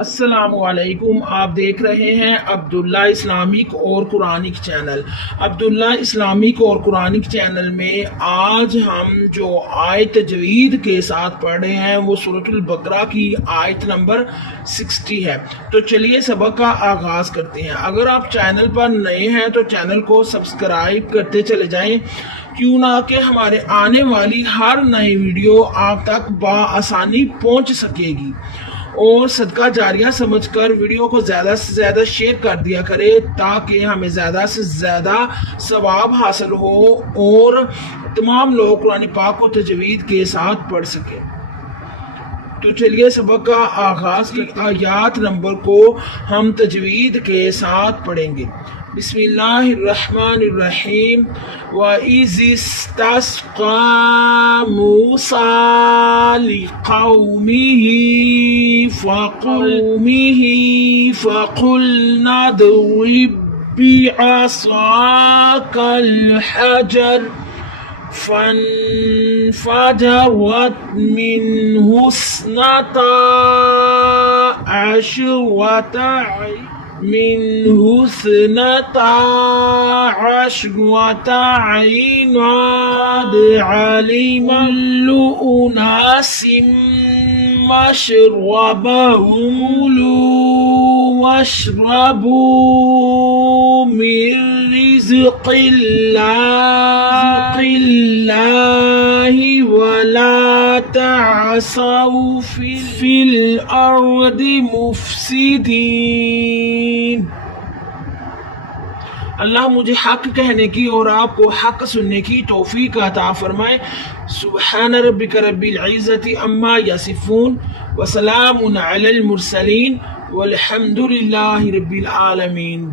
अस्सलामुअलैकुम। आप देख रहे हैं अब्दुल्ला इस्लामिक और कुरानिक चैनल। अब्दुल्ला इस्लामिक और कुरानिक चैनल में आज हम जो आयत तजवीद के साथ पढ़ रहे हैं वो सूरतुल बकरा की आयत नंबर 60 है। तो चलिए सबक का आगाज़ करते हैं। अगर आप चैनल पर नए हैं तो चैनल को सब्सक्राइब करते चले जाएं, क्यों ना कि हमारे आने वाली हर नई वीडियो आप तक बआसानी पहुंच सकेगी। और सदका जारिया समझकर वीडियो को ज़्यादा से ज़्यादा शेयर कर दिया करे ताकि हमें ज़्यादा से ज़्यादा सवाब हासिल हो और तमाम लोग कुरान पाक को तजवीद के साथ पढ़ सकें। तो चलिए सबक का आगाज़ की आयात नंबर को हम तजवीद के साथ पढ़ेंगे। बिस्मिल्लाहिर्रहमानिर्रहीम। व इज़िस्तस्क़ा मूसा लिक़ौमिही फ़क़ुलना इद्रिब बिअसाकल हजर फंफजरत मिन्हु इस्नता अशरता ऐना क़द अलिम कुल्लु उनासिम मशरबहुम वश्रबू मिन रिज़्क़िल्लाहि वला तअसौ फिल अर्दि मुफ़सिदीन। अल्लाह मुझे हक कहने की और आपको हक सुनने की तौफीक अता फरमाए। सुब्हान रब्बिका रब्बिल इज़्ज़ति अम्मा यसिफून व सलामुन अलल मुरसलीन वल्हम्दुलिल्लाहि रब्बिल आलमीन।